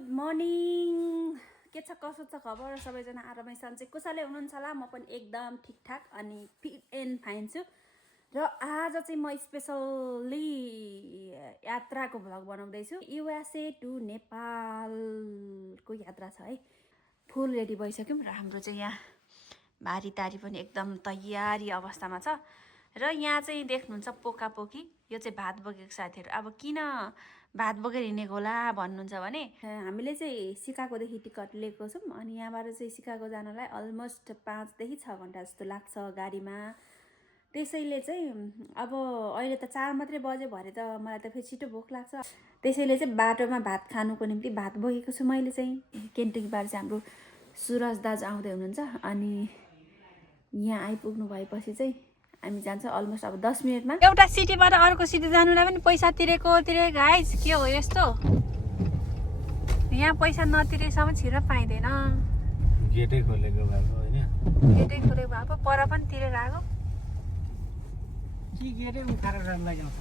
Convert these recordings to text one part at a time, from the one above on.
Good morning. के छ कसो छ खबर? सबैजना आरामै सन्चै कुशलै हुनुहुन्छ होला। म पनि एकदम ठिकठाक अनि फिट एन्ड फाइन छु। र आज चाहिँ म स्पेसल्ली यात्राको भ्लग बनाउँदैछु। युएसए टु नेपालको यात्रा छ है। फुल रेडी भइसक्यौँ र हाम्रो चाहिँ यहाँ बारी तारी पनि एकदम तयारी अवस्थामा छ। र यहाँ चाहिँ देख्नुहुन्छ पोकापोकी, यो चाहिँ भात बोकेको साथीहरू। अब किन भात बोकेर हिँडेको होला भन्नुहुन्छ भने हामीले चाहिँ सिकागोदेखि टिकट लिएको छौँ अनि यहाँबाट चाहिँ सिकागो जानलाई अलमोस्ट 5 देखि 6 घन्टा जस्तो लाग्छ गाडीमा। त्यसैले चाहिँ अब अहिले त 4 मात्रै बज्यो भरे त मलाई त फेरि छिटो भोक लाग्छ। त्यसैले चाहिँ बाटोमा भात खानुको निम्ति भात बोकेको छु मैले चाहिँ। केन्टकीबाट चाहिँ हाम्रो सुरज दाजु आउँदै हुनुहुन्छ अनि यहाँ आइपुग्नु भएपछि चाहिँ हामी जान्छ अलमोस्ट अब 10 मिनेटमा। एउटा सिटीबाट अर्को सिटी जानुलाई पनि पैसा तिरेको गाइस। के हो यस्तो? यहाँ पैसा नतिरेसम्म छिर्न पाइँदैन। गेटै खोलेको भएको होइन, गेटै खोलेको भएको पर पनि तिरेर आएको। के गेटै उठाएर जान्दै आउँछ।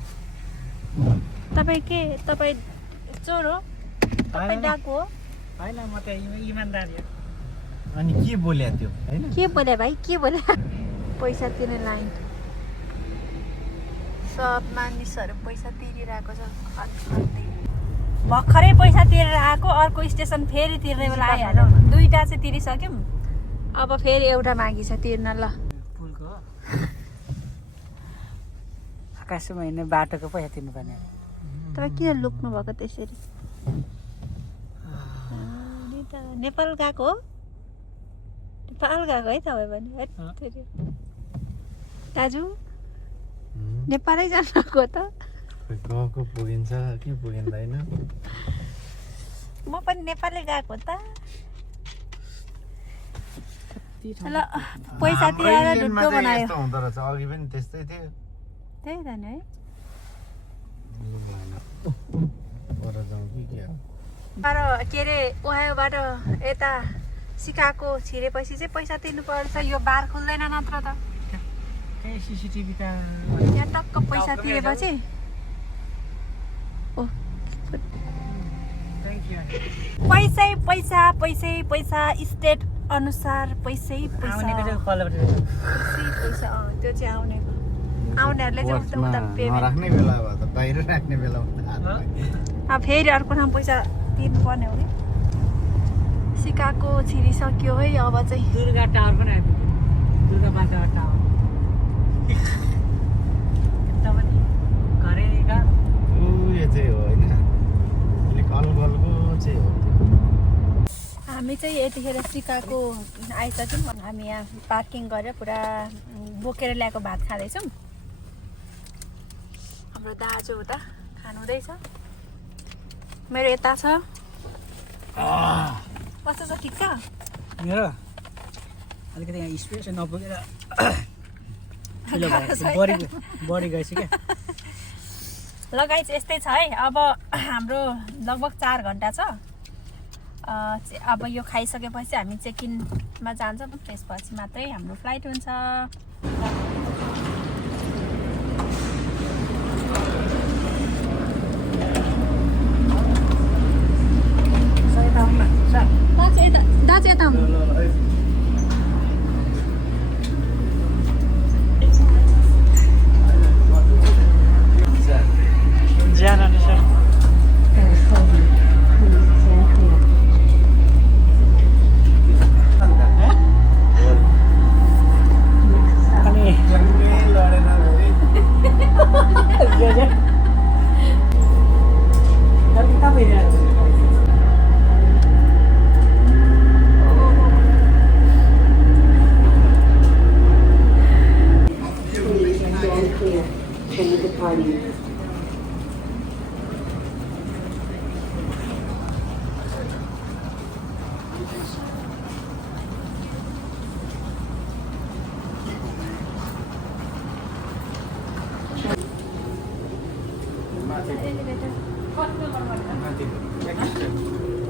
तपाईँ चोर हो? तपाईँ डाकु हो? होइन, म त इमानदार हो। अनि के बोल्या त्यो हैन? के बोले भाइ, के बोले? पैसा तिर्ने लाइन सब मानिसहरू पैसा तिरिरहेको छ। भर्खरै पैसा तिरेर आएको, अर्को स्टेसन फेरि तिर्ने बेला आइहाल्यो। दुईटा चाहिँ तिरिसक्यौँ, अब फेरि एउटा बाँकी छ तिर्न। ल पुलको आकाशमा हिँड्ने बाटोको पैसा तिर्नुपर्ने। तपाईँ किन लुक्नु भएको त्यसरी? नेपाल गएको हो? नेपाल गएको है तपाईँ पनि? दाजु नेपालै जानको त? गएको पुगिन्छ कि पुगिँदैन? म पनि नेपालै गएको त। ल पैसा तिरेर ढुट्टो बनायो। यस्तो हुँदो रहेछ, अघि पनि त्यस्तै थियो। त्यही त नि है। पर जाउँ कि के हो? तर के अरे ओहायोबाट यता सिकागो छिरेपछि चाहिँ पैसा तिर्नु पर्छ। यो बार खुल्दैन नत्र त। सीसीटीभी त यहाँ टक्क पैसा तिरेपछि पैसै पैसा, पैसै पैसा, स्टेट अनुसार पैसै पैसा, पैसा। त्यो चाहिँ आउनेहरूले चाहिँ उता पेमेन्ट राख्ने बेला भयो त, बाहिर राख्ने बेला अब फेरि अर्को ठाउँ पैसा तिर्नु पर्ने हो कि। सिकागो छिरिसक्यो है। अब चाहिँ दुर्गा टावर पनि आइपुग्यो। दुर्गा माता टावर यो चाहिँ हो होइन, अलिक अलगलको चाहिँ हो। हामी चाहिँ यतिखेर सिकागो आइसक्यौँ। हामी यहाँ पार्किङ गरेर पुरा बोकेर ल्याएको भात खाँदैछौँ। हाम्रो दाजु उता खानुहुँदैछ, मेरो यता छ। कस्तो छ? ठिक छ मेरो अलिकति यहाँ स्पेस नपुगेर बढी गएछ क्या। लगाइ चाहिँ यस्तै छ है। अब हाम्रो लगभग 4 घन्टा छ। अब यो खाइसकेपछि हामी चेक-इनमा जान्छौँ। त्यसपछि मात्रै हाम्रो फ्लाइट हुन्छ। दाजु यता आउनु।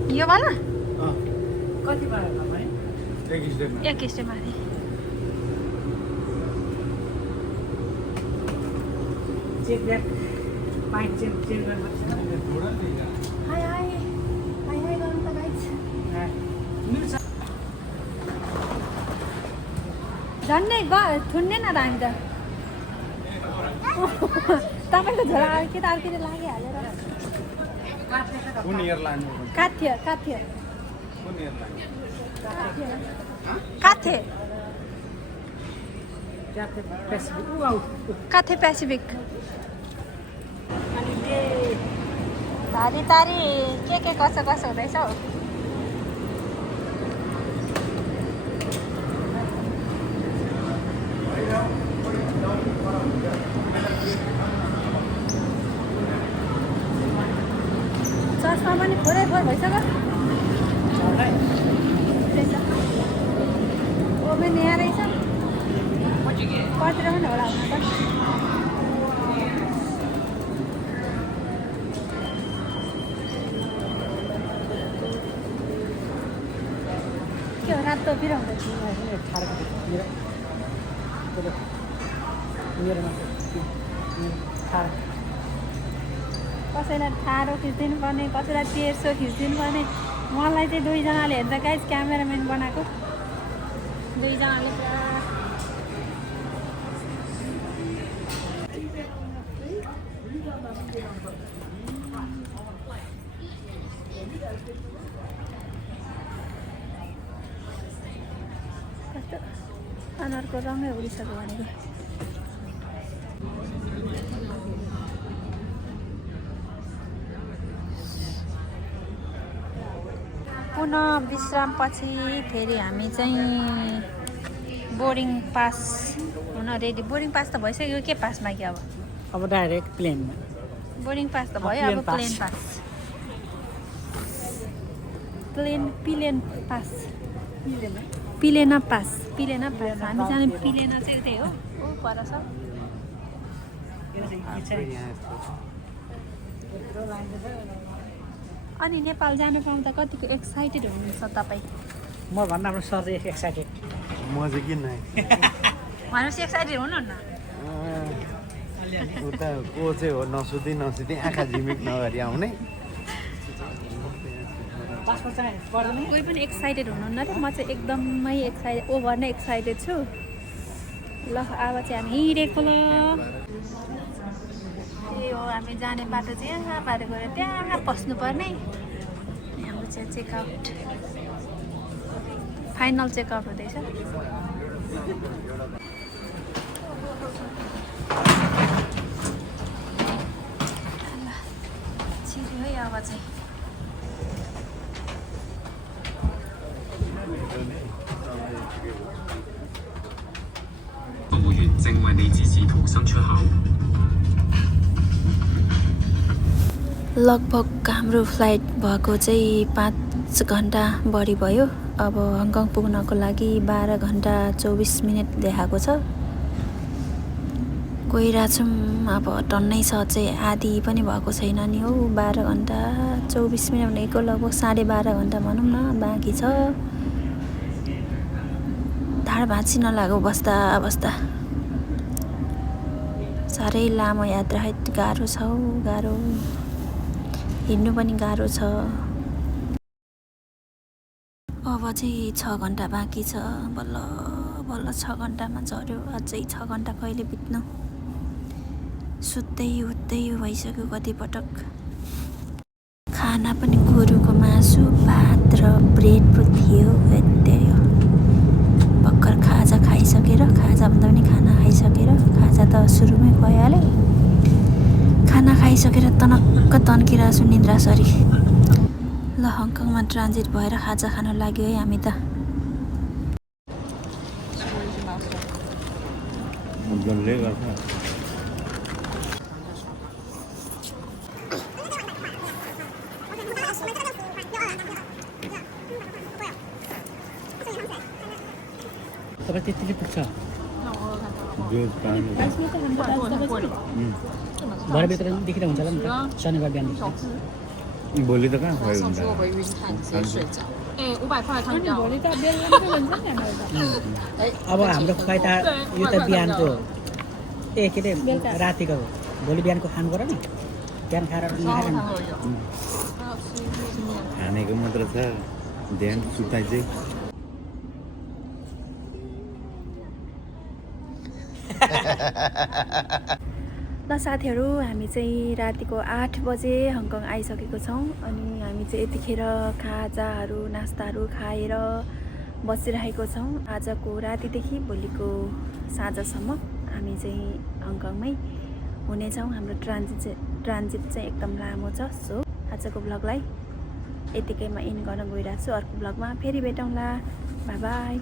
यो वाला कति भयो? एक स्टेप माथि। चेक ब्याक पाइप चेक गर्नु हाय हाय हाय हाय गर्नु त। झन्डै ठुन्ने न त हामी त तपाईँको झोला के त अर्कै लागिहालेर कुन एयरलाइन काथे कुन एयरलाइन काथे पेसिफिक तारी तारी के कसो हुँदैछ हौ चस्मा पनि फोरै भइसक्यो ओभेन यहाँ रहेछ कतिर पनि होला हुन त के हो रातो बिराउँदैछ कसैलाई ठाडो खिचिदिनु पर्ने कसैलाई तेर्सो खिचिदिनु पर्ने मलाई चाहिँ दुईजनाले हेर्दा गाइस क्यामेराम्यान बनाएको दुईजनाले पुरा कस्तो अनुहारको रङै उडिसक्यो भनेको पुनः विश्रामपछि फेरि हामी चाहिँ बोर्डिङ पास हुन रेडी बोर्डिङ पास त भइसक्यो के पास माग्यो अब डाइरेक्ट प्लेनमा बोर्डिङ पास त भयो अब प्लेन पास पिलेना पास हामी जाने पिलेना चाहिँ त्यही हो पर छ अनि नेपाल जानु पाउँदा कतिको एक्साइटेड हुनुहुन्छ तपाईँ म भन्दा आफ्नो सर चाहिँ एक्साइटेड म चाहिँ किन भनेपछि एक्साइटेड हुनुहुन्न उता को चाहिँ हो नसुती आँखा झिमिक नगरी आउने कोही पनि एक्साइटेड हुनुहुन्न रे म चाहिँ एकदमै एक्साइटेड ओभर नै एक्साइटेड छु ल अब चाहिँ हामी हिँडेको ल यो हामी जाने बाटो चाहिँ यहाँ बाटो गएर त्यहाँ पस्नुपर्ने हाम्रो चाहिँ चेकआउट फाइनल चेकआउट हुँदैछ छिर्यो है अब चाहिँ लगभग हाम्रो फ्लाइट भएको चाहिँ 5 घन्टा बढी भयो अब हङकङ पुग्नको लागि 12 घन्टा 24 मिनट देखाएको छ गइरहेछौँ अब टन्नै छ चाहिँ आधी पनि भएको छैन नि हौ 12 घन्टा 24 मिनट भनेको लगभग 12.5 घन्टा भनौँ न बाँकी छ ढाड भाँची नलागो बस्दा साह्रै लामो यात्रा है गाह्रो छ हौ गाह्रो हिँड्नु पनि गाह्रो छ अब चाहिँ 6 घन्टा बाँकी छ बल्ल 6 घन्टामा झऱ्यो अझै 6 घन्टा कहिले बित्नु सुत्दै भइसक्यो कतिपटक खाना पनि गोरुको मासु भात र ब्रेड पो थियो हेत्तेयो भर्खर खाजा खाइसकेर खाजाभन्दा पनि खाना खाइसकेर खाजा त सुरुमै गइहालेँ खाना खाइसकेर तनक्क तन्किरहेको छु निद्रासरी ल हङकङमा ट्रान्जिट भएर खाजा खान लाग्यो है हामी त तपाईँ त्यतिले पुग्छ भरेभित्र देखिरहेको हुन्छ होला नि त शनिबार बिहान भोलि त कहाँ खुवाइ हुन्छ अब हाम्रो खुवाइ त यो त बिहानको के अरे रातिको हो भोलि बिहानको खानु पर्यो नि बिहान खाएर खानेको मात्र छ ध्यान सुताइ चाहिँ ल साथीहरू हामी चाहिँ रातिको 8 बजे हङकङ आइसकेको छौँ अनि हामी चाहिँ यतिखेर खाजाहरू नास्ताहरू खाएर बसिरहेको छौँ। आजको रातिदेखि भोलिको साँझसम्म हामी चाहिँ हङकङमै हुनेछौँ। हाम्रो ट्रान्जिट चाहिँ एकदम लामो छ। सो आजको भ्लगलाई यतिकैमा इन गर्न गइरहेको छु। अर्को भ्लगमा फेरि भेटौँला। By by.